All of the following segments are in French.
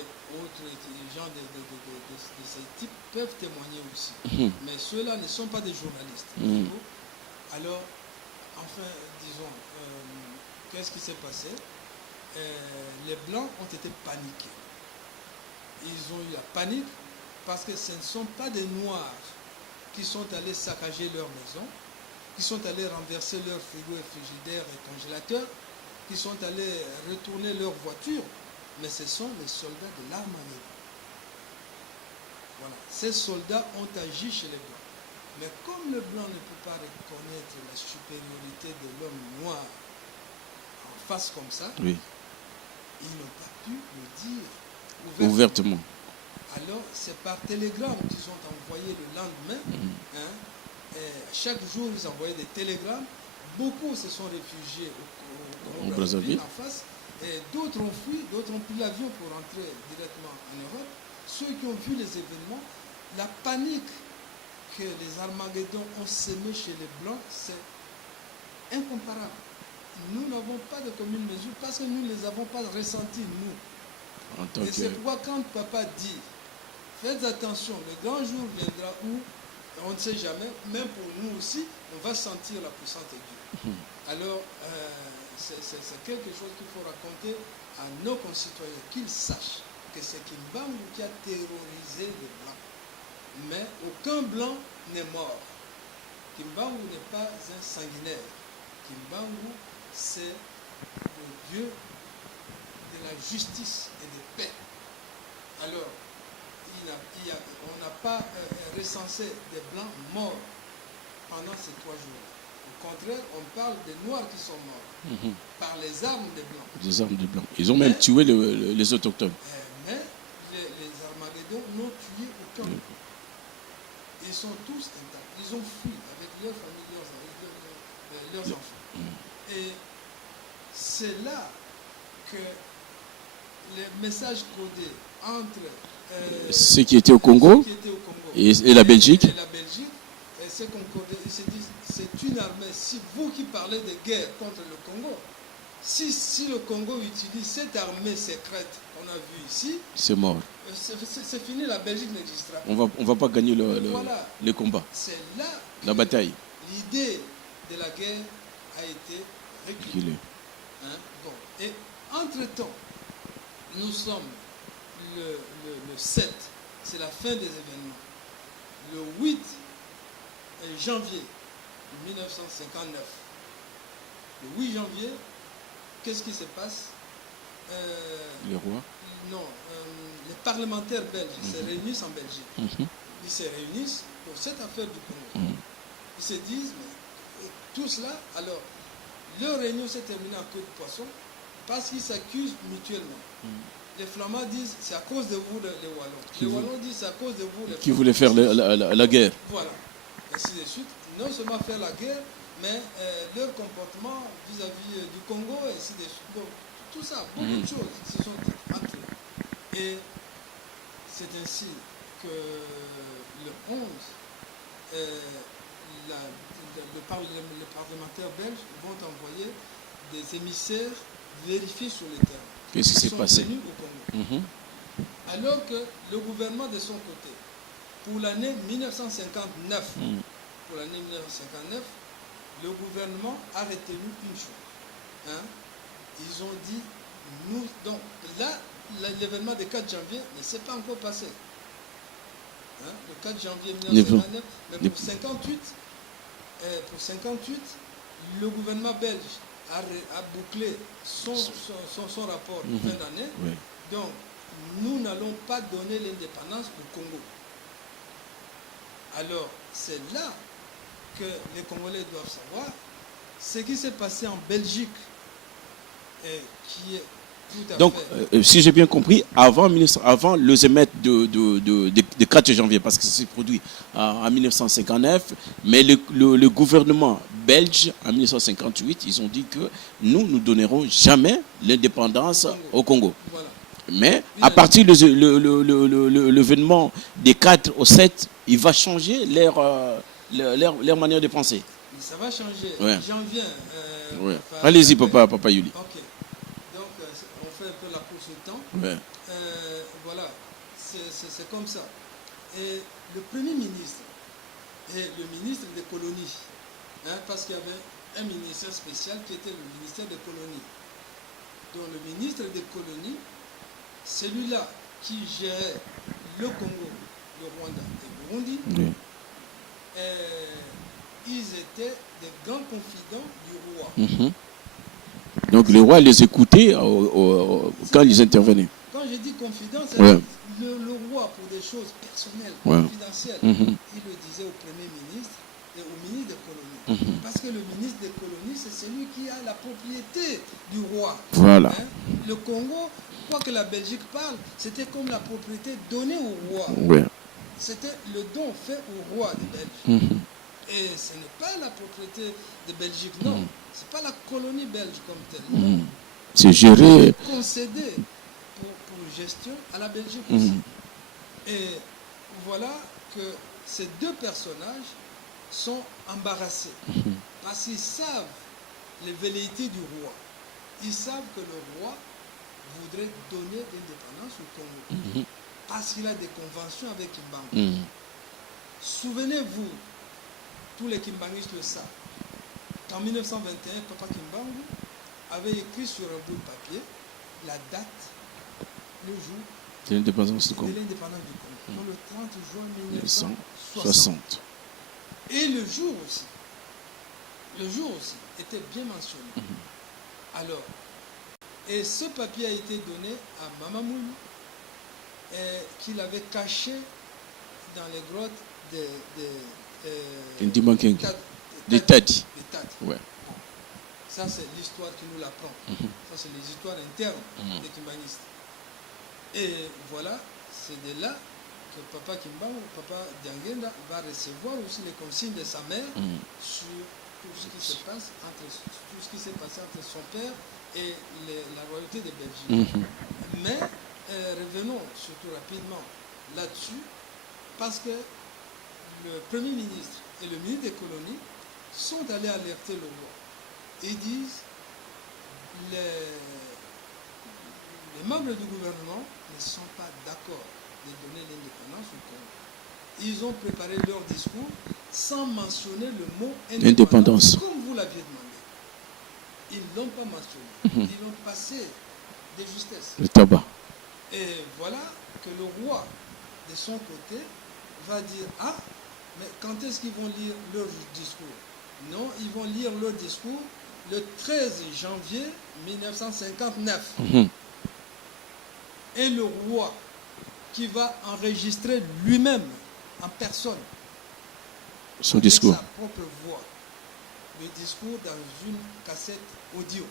et autres gens de ce type peuvent témoigner aussi. Mais ceux-là ne sont pas des journalistes. Alors, enfin, disons, qu'est-ce qui s'est passé? Les Blancs ont été paniqués. Ils ont eu la panique parce que ce ne sont pas des Noirs qui sont allés saccager leur maison, qui sont allés renverser leurs frigos et frigidaires et congélateurs, qui sont allés retourner leurs voitures, mais ce sont les soldats de l'armée. Voilà. Ces soldats ont agi chez les Blancs. Mais comme le Blanc ne peut pas reconnaître la supériorité de l'homme noir en face comme ça, oui, ils n'ont pas pu le dire ouvertement. Alors, c'est par télégramme qu'ils ont envoyé le lendemain. Chaque jour, ils envoyaient des télégrammes. Beaucoup se sont réfugiés au Brazzaville en face. Et d'autres ont fui, d'autres ont pris l'avion pour rentrer directement en Europe. Ceux qui ont vu les événements, la panique que les Armageddons ont semée chez les Blancs, c'est incomparable. Nous n'avons pas de commune mesure parce que nous ne les avons pas ressentis, nous. Et c'est pourquoi quand papa dit, faites attention, le grand jour viendra où, on ne sait jamais, même pour nous aussi, on va sentir la puissance de Dieu. Alors, c'est quelque chose qu'il faut raconter à nos concitoyens, qu'ils sachent que c'est Kimbangu qui a terrorisé les Blancs. Mais aucun Blanc n'est mort. Kimbangu n'est pas un sanguinaire. Kimbangu, c'est le Dieu de la justice et de paix. Alors, on n'a pas recensé des Blancs morts pendant ces 3 jours. Au contraire, on parle des Noirs qui sont morts par les armes des Blancs. Les armes des Blancs. Ils ont même tué les autochtones. Mais les Armageddons n'ont tué aucun. Ils sont tous intacts. Ils ont fui avec leurs familles, leurs enfants. Et c'est là que les messages codés entre ceux qui étaient au Congo, et la Belgique. Et ceux qu'on codait, ils se disent, c'est une armée. Si vous qui parlez de guerre contre le Congo, si le Congo utilise cette armée secrète qu'on a vue ici, c'est mort. C'est fini, la Belgique n'existera pas. On va pas gagner le combat. C'est là la bataille. L'idée de la guerre a été reculée. Bon. Et entre-temps, nous sommes le 7, c'est la fin des événements. Le 8 janvier 1959. Le 8 janvier, qu'est-ce qui se passe? Le roi? Non, les parlementaires belges se réunissent en Belgique. Ils se réunissent pour cette affaire du Congo. Ils se disent, mais tout cela, alors, leur réunion s'est terminée en queue de poisson parce qu'ils s'accusent mutuellement. Les Flamands disent, c'est à cause de vous les Wallons. Les Wallons disent, c'est à cause de vous les Flamands. Qui voulaient faire la guerre. Voilà. Ainsi de suite. Non seulement faire la guerre, mais leur comportement vis-à-vis du Congo, et ainsi de suite. Donc, tout ça, beaucoup de choses se sont dites entre eux. Et c'est ainsi que le 11, les parlementaires belges vont envoyer des émissaires vérifier sur le terrain. Qu'est-ce qui s'est passé? Alors que le gouvernement de son côté, pour l'année 1959, le gouvernement a retenu une chose. Ils ont dit, nous, donc là, l'événement du 4 janvier ne s'est pas encore passé. Le 4 janvier 1959, mais pour 58, le gouvernement belge a bouclé son rapport de fin d'année. Donc, nous n'allons pas donner l'indépendance au Congo. Alors, c'est là que les Congolais doivent savoir ce qui s'est passé en Belgique, et qui est tout à donc, fait... si j'ai bien compris, avant les émeutes de 4 janvier, parce que ça s'est produit en 1959, mais le gouvernement belge, en 1958, ils ont dit que nous donnerons jamais l'indépendance au Congo. Voilà. Mais à partir de l'événement des 4 au 7, il va changer leur manière de penser. Ça va changer. J'en viens. Allez-y, papa Yuli. Ok. Donc, on fait un peu la course au temps. voilà, c'est comme ça. Et le Premier ministre et le ministre des colonies, parce qu'il y avait un ministère spécial qui était le ministère des colonies. Donc le ministre des colonies, celui-là qui gérait le Congo, le Rwanda et le Burundi, Oui. Ils étaient des grands confidents du roi. Donc le roi les écoutait quand ils intervenaient. Quand je dis confident, c'est Ouais. le roi pour des choses personnelles, Ouais. confidentielles. Il le disait au Premier ministre et au ministre des colonies. Parce que le ministre des colonies, c'est celui qui a la propriété du roi. Voilà. Le Congo, quoi que la Belgique parle, c'était comme la propriété donnée au roi. Ouais. C'était le don fait au roi de Belgique. Et ce n'est pas la propriété de Belgique, non. Ce n'est pas la colonie belge comme telle. Non. C'est géré. Concédé pour gestion à la Belgique aussi. Et voilà que ces deux personnages sont embarrassés. Parce qu'ils savent les velléités du roi. Ils savent que le roi voudrait donner l'indépendance au Congo. Parce qu'il a des conventions avec Kimbangu. Souvenez-vous, tous les Kimbanguistes le savent, qu'en 1921, Papa Kimbangu avait écrit sur un bout de papier la date, le jour de l'indépendance du Congo. Donc le 30 juin 1960. 1960. Et le jour aussi était bien mentionné. Alors, et ce papier a été donné à Mamamoulou, qu'il avait caché dans les grottes des Tadi. Ouais. Ça, c'est l'histoire qui nous l'apprend. Ça, c'est les histoires internes des Kimbanguistes. Et voilà, c'est de là que Papa Kimbangu, Papa Diangenda, va recevoir aussi les consignes de sa mère sur tout ce qui se passe entre son père et la royauté de Belgique. Mais revenons surtout rapidement là-dessus, parce que le Premier ministre et le ministre des colonies sont allés alerter le roi. Ils disent les membres du gouvernement ne sont pas d'accord de donner l'indépendance au Congo. Ils ont préparé leur discours sans mentionner le mot indépendance, comme vous l'aviez demandé. Ils ne l'ont pas mentionné. Ils l'ont passé de justesse. Le tabac. Et voilà que le roi, de son côté, va dire « Ah, mais quand est-ce qu'ils vont lire leur discours ?» Non, ils vont lire leur discours le 13 janvier 1959. Et le roi qui va enregistrer lui-même en personne son discours, sa propre voix, le discours dans une cassette audio.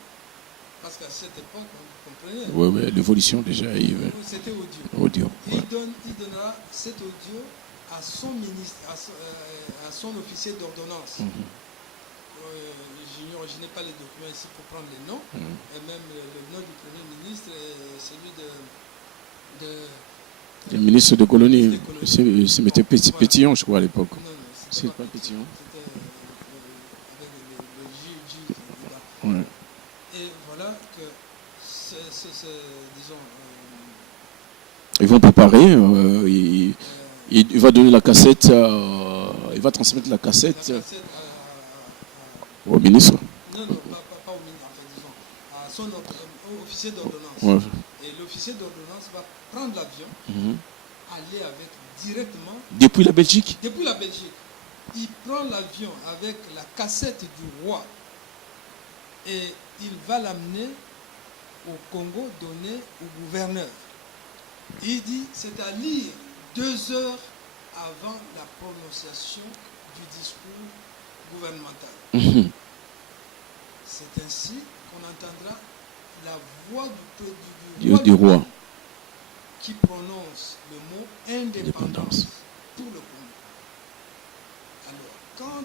Parce qu'à cette époque, vous comprenez. Oui, l'évolution déjà. C'était audio. Il donnera cet audio à son ministre, à son officier d'ordonnance. Je n'ai pas les documents ici pour prendre les noms. Et même le nom du Premier ministre est celui le ministre de colonie. C'était Pétillon, je crois, à l'époque. Non, c'est pas Pétillon. C'était avec le J. Ouais. Et voilà que disons... ils vont préparer, il va donner la cassette, il va transmettre la cassette au ministre. Non, pas au ministre, disons, à son officier d'ordonnance. Ouais. Et l'officier d'ordonnance va prendre l'avion, aller avec directement... Depuis la Belgique. Depuis la Belgique. Il prend l'avion avec la cassette du roi et il va l'amener au Congo, donner au gouverneur. Il dit, c'est à lire 2 heures avant la prononciation du discours gouvernemental. C'est ainsi qu'on entendra la voix du roi qui prononce le mot indépendance pour le Congo. Alors, quand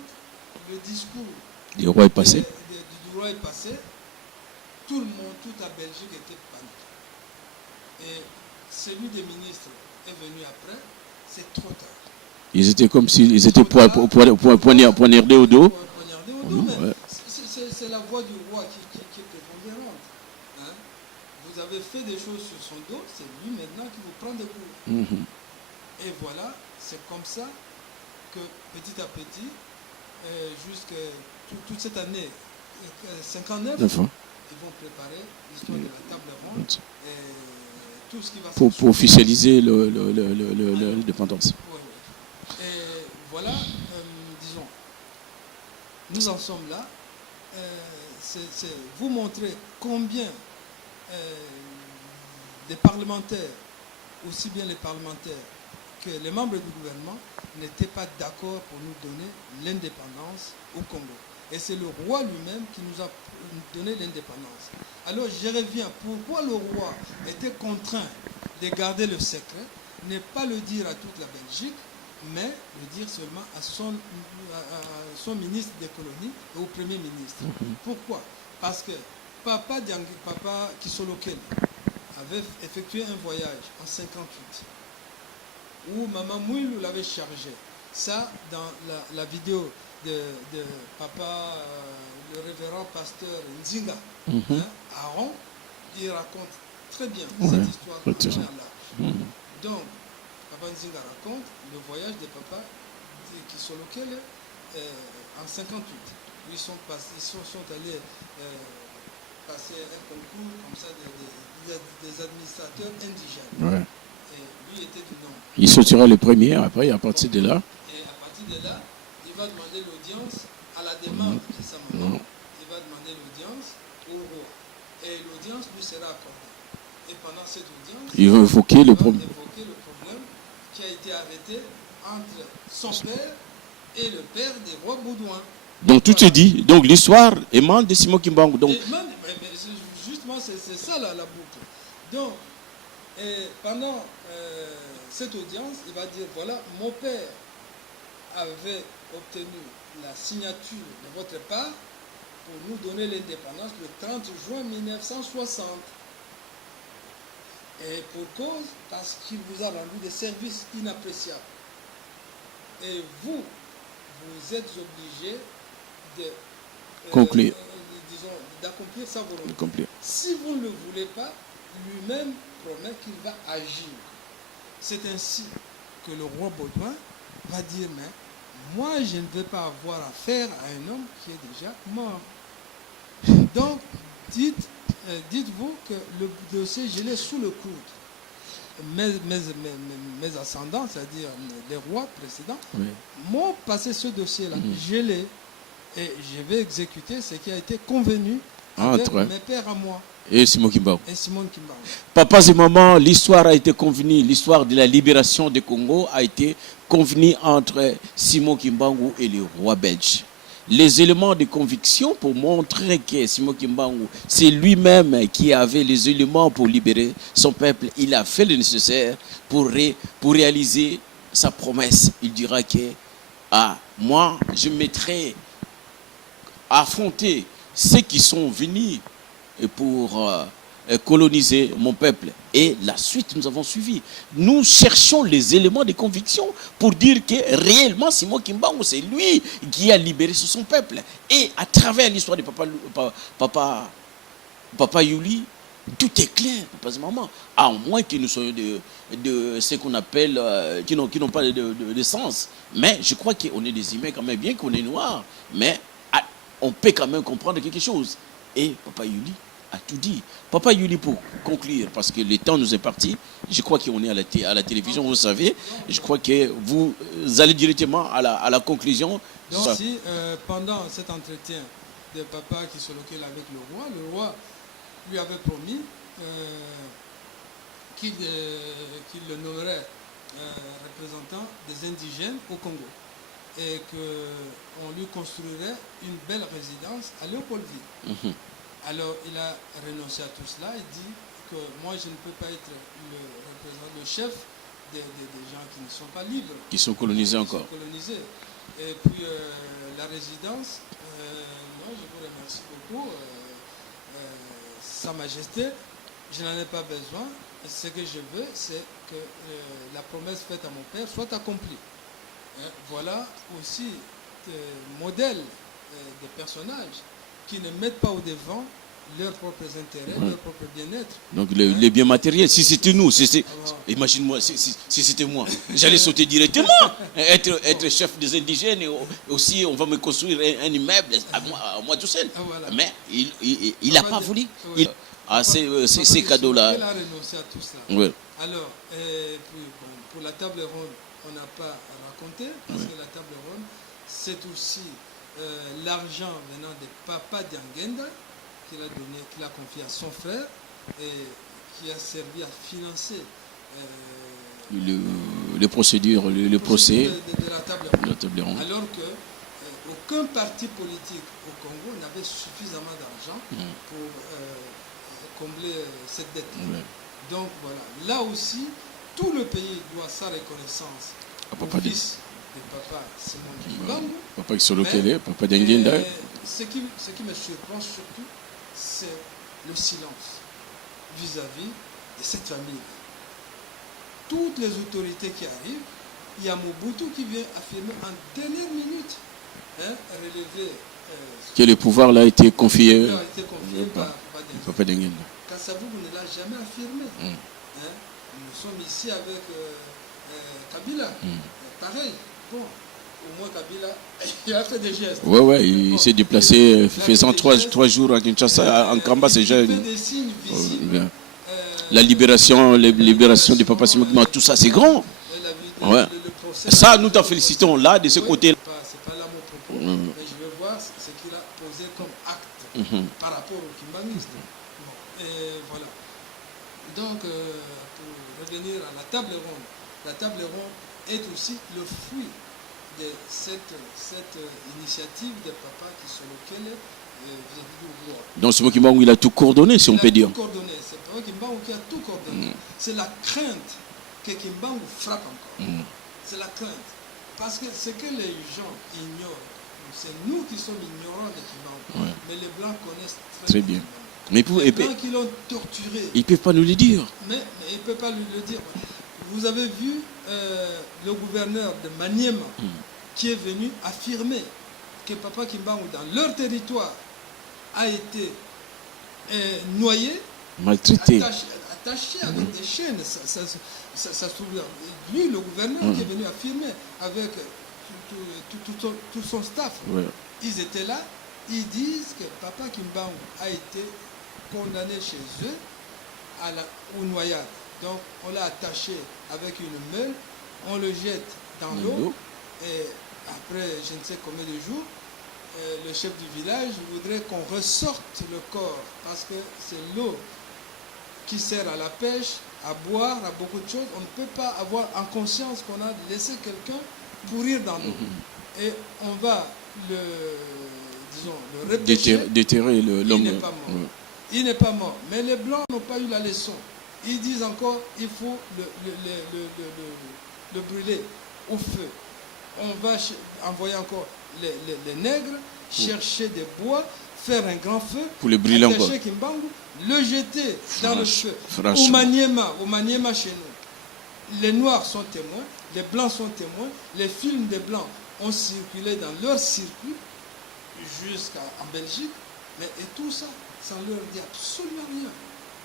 le discours du roi est passé, tout le monde, toute la Belgique était paniquée. Et celui des ministres est venu après, c'est trop tard. Ils étaient comme s'ils étaient poignardés au dos. C'est la voix du roi qui est prépondérante. vous avez fait des choses sur son dos, c'est lui maintenant qui vous prend des cours. Et voilà, c'est comme ça que petit à petit, jusqu'à toute cette année 59, ils vont préparer l'histoire de la table ronde et tout ce qui va pour officialiser l'indépendance. Oui, oui. Et voilà, disons, nous en sommes là. C'est vous montrer combien des parlementaires, aussi bien les parlementaires que les membres du gouvernement, n'étaient pas d'accord pour nous donner l'indépendance au Congo. Et c'est le roi lui-même qui nous a donné l'indépendance. Alors je reviens, pourquoi le roi était contraint de garder le secret, ne pas le dire à toute la Belgique, mais le dire seulement à son ministre des colonies et au premier ministre. Pourquoi? Parce que Papa Kisolo Kele avait effectué un voyage en 58 où Maman Mouilou l'avait chargé. Ça, dans la vidéo de Papa, le révérend pasteur Nzinga, Aaron, il raconte très bien cette histoire. Donc, Papa Nzinga raconte le voyage de Papa Kisolo Kele en 58. Ils sont allés passer un concours comme ça des administrateurs indigènes. Et lui était du nombre. Il sortira le premier, après, à partir de là. Et à partir de là, il va demander l'audience à la demande de sa maman. Il va demander l'audience au roi. Et l'audience lui sera accordée. Et pendant cette audience, il va évoquer le problème qui a été arrêté entre son père et le père des rois Baudouin. Donc tout est dit. Donc l'histoire émane de Simon Kimbangu. Donc justement, c'est ça la boucle. Donc, pendant cette audience, il va dire, voilà, mon père avait obtenu la signature de votre part pour nous donner l'indépendance le 30 juin 1960. Et pour cause, parce qu'il vous a rendu des services inappréciables. Et vous êtes obligé de conclure. Disons, d'accomplir sa volonté. Si vous ne le voulez pas, lui-même promet qu'il va agir. C'est ainsi que le roi Baudouin va dire, mais moi je ne vais pas avoir affaire à un homme qui est déjà mort. Donc, dites-vous que le dossier, je l'ai sous le coude. Mes ascendants, c'est-à-dire les rois précédents, m'ont passé ce dossier-là. Je l'ai. Et je vais exécuter ce qui a été convenu avec mes pères à moi. Et Simon Kimbangu. Papa et maman, l'histoire a été convenue, l'histoire de la libération du Congo a été convenue entre Simon Kimbangu et le roi belge. Les éléments de conviction pour montrer que Simon Kimbangu, c'est lui-même qui avait les éléments pour libérer son peuple. Il a fait le nécessaire pour réaliser sa promesse. Il dira que moi, je mettrai à affronter ceux qui sont venus pour coloniser mon peuple. Et la suite, nous avons suivi. Nous cherchons les éléments de conviction pour dire que réellement, Simon Kimbangu, c'est lui qui a libéré son peuple. Et à travers l'histoire de Papa Yuli, tout est clair, papa et maman. À moins que nous soyons de ce qu'on appelle, qui n'ont pas de sens. Mais je crois qu'on est des humains quand même, bien qu'on est noirs. Mais on peut quand même comprendre quelque chose. Et Papa Yuli a tout dit. Papa Yuli, pour conclure, parce que le temps nous est parti, je crois qu'on est à la télévision, vous savez, je crois que vous allez directement à la conclusion. Donc si pendant cet entretien de Papa Kisolo Kele avec le roi lui avait promis qu'il le nommerait représentant des indigènes au Congo et qu'on lui construirait une belle résidence à Léopoldville. Alors il a renoncé à tout cela et dit que moi je ne peux pas être le chef des gens qui ne sont pas libres. Qui sont colonisés encore. Et puis la résidence, moi je vous remercie beaucoup. Sa Majesté, je n'en ai pas besoin. Ce que je veux, c'est que la promesse faite à mon père soit accomplie. Voilà aussi des modèles de personnages qui ne mettent pas au devant leurs propres intérêts, leur propre bien-être. Donc les biens matériels, si c'était nous, imagine-moi, si c'était moi, j'allais sauter directement, être chef des indigènes, et aussi on va me construire un immeuble à moi tout seul. Voilà. Mais il n'a pas voulu. Ces cadeaux-là. Il a renoncé à tout ça. Ouais. Alors, pour la table ronde, on n'a pas à raconter, parce que la table ronde, c'est aussi l'argent venant des papas d'Angenda qu'il a confié à son frère et qui a servi à financer les procédures, le procès de la table ronde. Alors que aucun parti politique au Congo n'avait suffisamment d'argent pour combler cette dette. Donc voilà, là aussi, tout le pays doit sa reconnaissance au fils de papa Simon Kimbangu. Papa Kisolokele, papa d'Angenda. Ce qui me surprend surtout, c'est le silence vis-à-vis de cette famille. Toutes les autorités qui arrivent, il y a Mobutu qui vient affirmer en dernière minute, relever que le pouvoir là a été confié par papa d'Angenda. Kasavubu ne l'a jamais affirmé. Nous sommes ici avec Kabila. Pareil. Bon, au moins Kabila, il a fait des gestes. Ouais, il s'est déplacé, faisant 3 jours à Kinshasa, en Kamba, c'est déjà... Il fait des signes visibles. La libération du papa Simon, tout ça, c'est grand. Ouais. Ça, nous t'en félicitons là, de ce côté. C'est pas là mon propos, mais je veux voir ce qu'il a posé comme acte par rapport au kimbangisme. Et voilà. Donc, pour revenir à la table ronde est aussi le fruit de cette initiative des papas qui sont lesquels vis-à-vis du roi. Donc, c'est Kimbangu, il a tout coordonné, si on peut dire. Il a tout coordonné. C'est Papa Kimbangu qui a tout coordonné. C'est la crainte que Kimbangu frappe encore. C'est la crainte. Parce que ce que les gens ignorent, c'est nous qui sommes ignorants de Kimbangu. Mais les Blancs connaissent très bien. Mais les Blancs qui l'ont torturé. Ils ne peuvent pas nous le dire. Mais ils ne peuvent pas le dire. Vous avez vu le gouverneur de Maniema qui est venu affirmer que Papa Kimbangu, dans leur territoire, a été noyé, maltraité, attaché avec des chaînes. Ça lui, le gouverneur qui est venu affirmer avec tout son staff, ils étaient là, ils disent que Papa Kimbangu a été condamné chez eux au noyade. Donc on l'a attaché avec une meule, on le jette dans l'eau et après je ne sais combien de jours, le chef du village voudrait qu'on ressorte le corps parce que c'est l'eau qui sert à la pêche, à boire, à beaucoup de choses. On ne peut pas avoir en conscience qu'on a laissé quelqu'un pourrir dans l'eau. Et on va le repêcher. Déterrer l'homme. Il n'est pas mort. Il n'est pas mort. Mais les Blancs n'ont pas eu la leçon. Ils disent encore il faut le brûler au feu. On va envoyer encore les nègres chercher des bois, faire un grand feu, pour le brûler encore, Kimbangu, le jeter dans le feu. Au Maniema chez nous, les Noirs sont témoins, les Blancs sont témoins, les films des Blancs ont circulé dans leur circuit jusqu'en Belgique, et tout ça, ça ne leur dit absolument rien.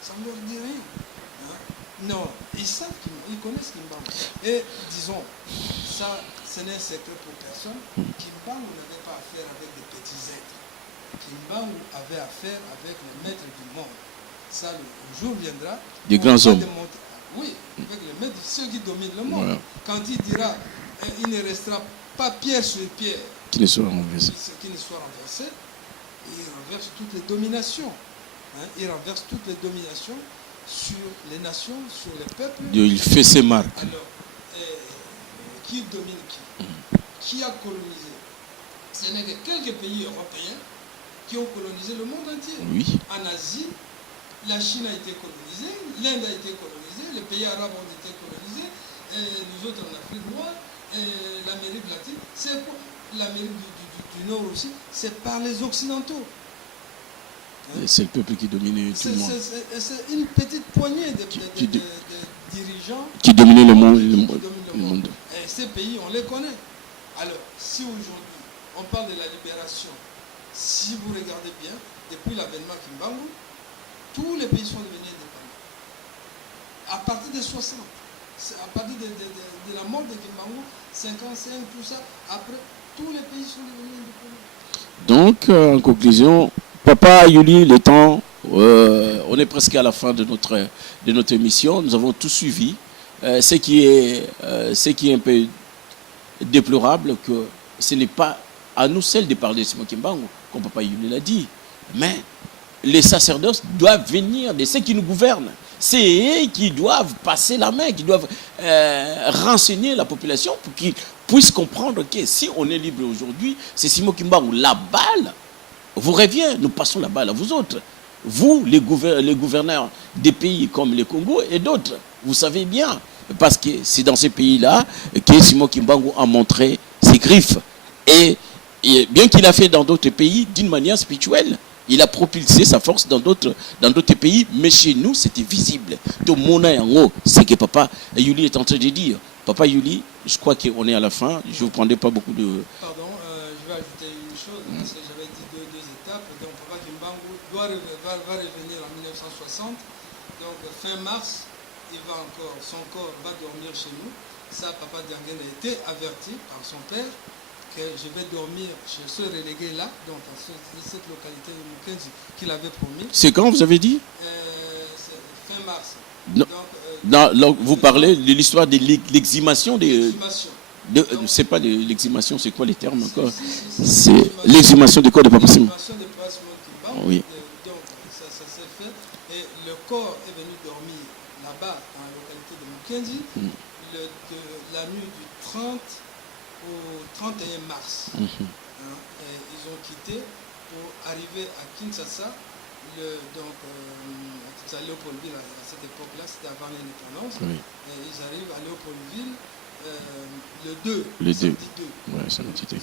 Ça ne leur dit rien. Non, ils savent, ils connaissent Kimbangu. Et disons, ça, ce n'est un secret pour personne. Kimbangu n'avait pas affaire avec des petits êtres. Kimbangu avait affaire avec les maîtres du monde. Ça, le jour viendra. Des grands hommes. Oui, avec les maîtres, ceux qui dominent le monde. Voilà. Quand il dira, il ne restera pas pierre sur pierre. Qui ne soit renversé. Il renverse toutes les dominations. Il renverse toutes les dominations sur les nations, sur les peuples. Il fait ses marques. Alors, qui domine qui? Qui a colonisé? Ce n'est que quelques pays européens qui ont colonisé le monde entier. Oui. En Asie, la Chine a été colonisée, l'Inde a été colonisée, les pays arabes ont été colonisés, et nous autres en Afrique noire, et l'Amérique latine. C'est quoi? L'Amérique du Nord aussi, c'est par les Occidentaux. C'est le peuple qui domine tout le monde. C'est une petite poignée de dirigeants qui dominent le monde. Et ces pays, on les connaît. Alors, si aujourd'hui, on parle de la libération, si vous regardez bien, depuis l'avènement Kimbangu, tous les pays sont devenus indépendants. À partir de 60, à partir de la mort de Kimbangu, 55, tout ça, après, tous les pays sont devenus indépendants. Donc, en conclusion, Papa Yuli, le temps, on est presque à la fin de notre émission. Nous avons tout suivi. Ce qui est un peu déplorable, que ce n'est pas à nous seuls de parler de Simon Kimbangu, comme Papa Yuli l'a dit, mais les sacerdotes doivent venir de ceux qui nous gouvernent. C'est eux qui doivent passer la main, qui doivent renseigner la population pour qu'ils puissent comprendre que si on est libre aujourd'hui, c'est Simon Kimbangu. La balle vous revient, nous passons la balle à vous autres. Vous, les gouverneurs des pays comme le Congo et d'autres, vous savez bien, parce que c'est dans ces pays-là que Simon Kimbangu a montré ses griffes. Et bien qu'il a fait dans d'autres pays d'une manière spirituelle, il a propulsé sa force dans d'autres pays, mais chez nous, c'était visible. Donc, c'est que Papa Yuli est en train de dire. Papa Yuli, je crois qu'on est à la fin, je ne vous prendrai pas beaucoup de... Pardon, je vais ajouter une chose, parce que j'avais dit deux étapes. Donc, Papa Kimbangu va revenir en 1960. Donc, fin mars, son corps va dormir chez nous. Ça, Papa Dianguène a été averti par son père que je vais dormir chez ce relégué-là, donc dans cette localité de Mukenzi qu'il avait promis. C'est quand vous avez dit fin mars. Non. Donc, vous parlez de l'histoire de l'exhumation des... C'est pas de l'exhumation, c'est quoi les termes encore? C'est l'exhumation du corps de Papa Simon. L'exhumation de Papa Simon Kimbangu. Oui. Donc, ça s'est fait. Et le corps est venu dormir là-bas, dans la localité de Mukenzi, la nuit du 30 au 31 mars. Ils ont quitté pour arriver à Kinshasa, à Léopoldville à cette époque-là, c'était avant l'indépendance. Oui. Ils arrivent à Léopoldville le 2, samedi 2. Ouais, samedi 2.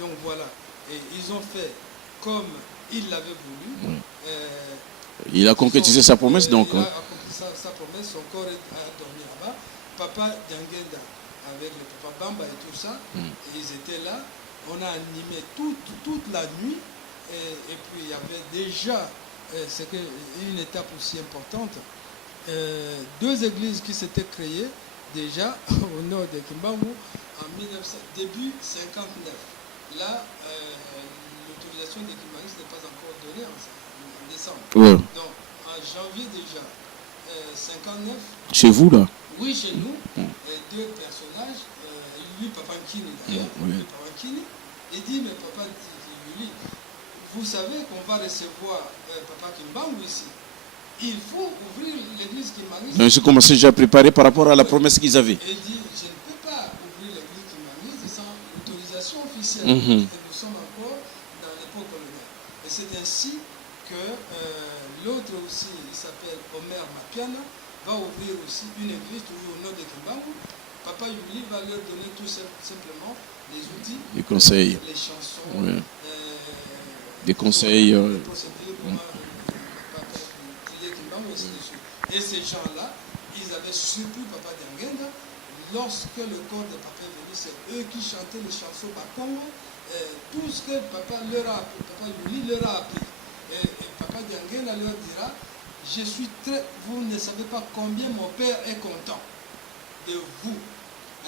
Donc voilà, et ils ont fait comme il l'avait voulu. Oui. Il a concrétisé sa promesse donc. Il a concrétisé sa promesse, son corps a dormi là-bas. Papa Dianguène avec le Papa Bamba et tout ça, et ils étaient là. On a animé toute la nuit, et puis il y avait déjà, c'est une étape aussi importante, deux églises qui s'étaient créées déjà au nord de Kimbangu en début 59. Là, l'autorisation de Kimbangu n'est pas encore donnée en décembre. Ouais. Donc en janvier déjà 59. Chez vous là? Oui, chez nous, deux personnages, lui, Papa Nkini d'ailleurs, Papa Nkini, il dit, mais Papa Yuli, vous savez qu'on va recevoir Papa Kimbangu ici. Il faut ouvrir l'église Kimbangu. Donc, ils commençaient déjà à préparer par rapport à la promesse qu'ils avaient. Il dit, je ne peux pas ouvrir l'église Kimbangu sans l'autorisation officielle. Et nous sommes encore dans l'époque coloniale. Et c'est ainsi que l'autre aussi, il s'appelle Omer Mapiana, va ouvrir aussi une église toujours au nord de Kimbangu. Papa Yuli va leur donner tout simplement les outils, les conseils, les chansons, des conseils. Les procédures pour et ces gens-là, ils avaient surpris Papa Dianguène. Lorsque le corps de Papa est venu, c'est eux qui chantaient les chansons Bakongo. Tout ce que Papa leur a appris, Papa Yuli leur a appris. Et Papa Dianguène leur dira, je suis vous ne savez pas combien mon père est content de vous.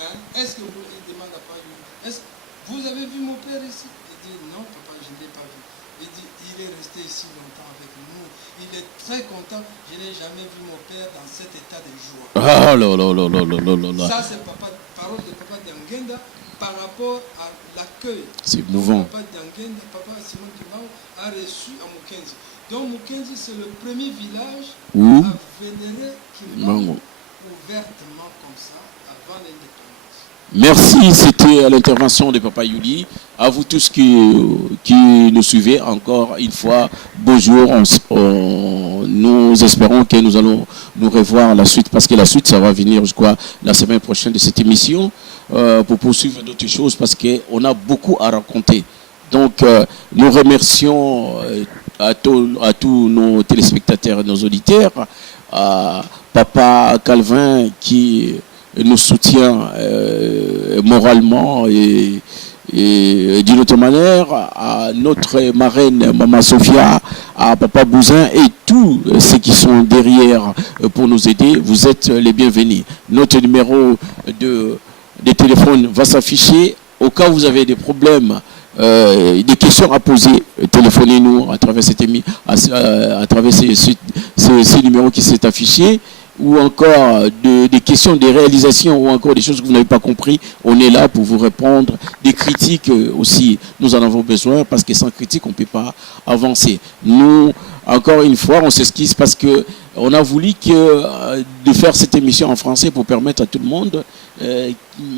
Hein? Est-ce que il demande à Papa Yuli, vous avez vu mon père ici? Il dit, non papa, je ne l'ai pas vu. Il dit, il est resté ici longtemps avec nous. Il est très content. Je n'ai jamais vu mon père dans cet état de joie. Ah là. Ça, c'est parole de Papa Dianguène par rapport à l'accueil. C'est émouvant. Papa Dianguène, Papa Simon Kimbangu a reçu à Mukenzi. Donc Mukenzi, c'est le premier village à vénérer Kimbangu ouvertement comme ça, avant l'indépendance. Merci, c'était l'intervention de Papa Yuli. À vous tous qui nous suivez, encore une fois, bonjour. Nous espérons que nous allons nous revoir à la suite, parce que la suite, ça va venir, je crois, la semaine prochaine de cette émission, pour poursuivre d'autres choses, parce qu'on a beaucoup à raconter. Donc, nous remercions à tous nos téléspectateurs et nos auditeurs, à Papa Calvin qui nous soutient moralement et Et d'une autre manière, à notre marraine Maman Sophia, à Papa Bouzin et tous ceux qui sont derrière pour nous aider, vous êtes les bienvenus. Notre numéro de téléphone va s'afficher. Au cas où vous avez des problèmes, des questions à poser, téléphonez-nous à travers à travers ces numéros qui s'est affiché, ou encore des questions, des réalisations, ou encore des choses que vous n'avez pas compris. On est là pour vous répondre. Des critiques aussi, nous en avons besoin, parce que sans critique, on ne peut pas avancer. Nous, encore une fois, on s'excuse parce que on a voulu de faire cette émission en français pour permettre à tout le monde,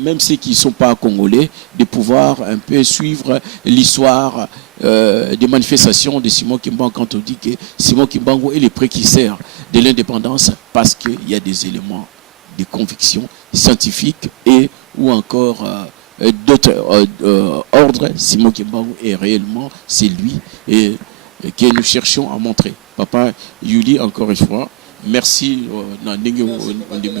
même ceux qui ne sont pas congolais, de pouvoir un peu suivre l'histoire des manifestations de Simon Kimbangu, quand on dit que Simon Kimbangu est le précurseur de l'indépendance, parce qu'il y a des éléments de conviction scientifique et ou encore d'autres ordres. Simon Kimbangu est réellement, c'est lui et que nous cherchons à montrer. Papa Yuli, encore une fois, merci. Merci de m'avoir donné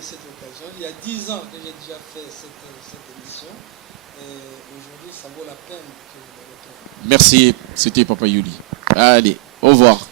cette occasion. Il y a 10 ans que j'ai déjà fait cette émission. Et aujourd'hui, ça vaut la peine que je le retourne. Merci, c'était Papa Yuli. Allez, au revoir.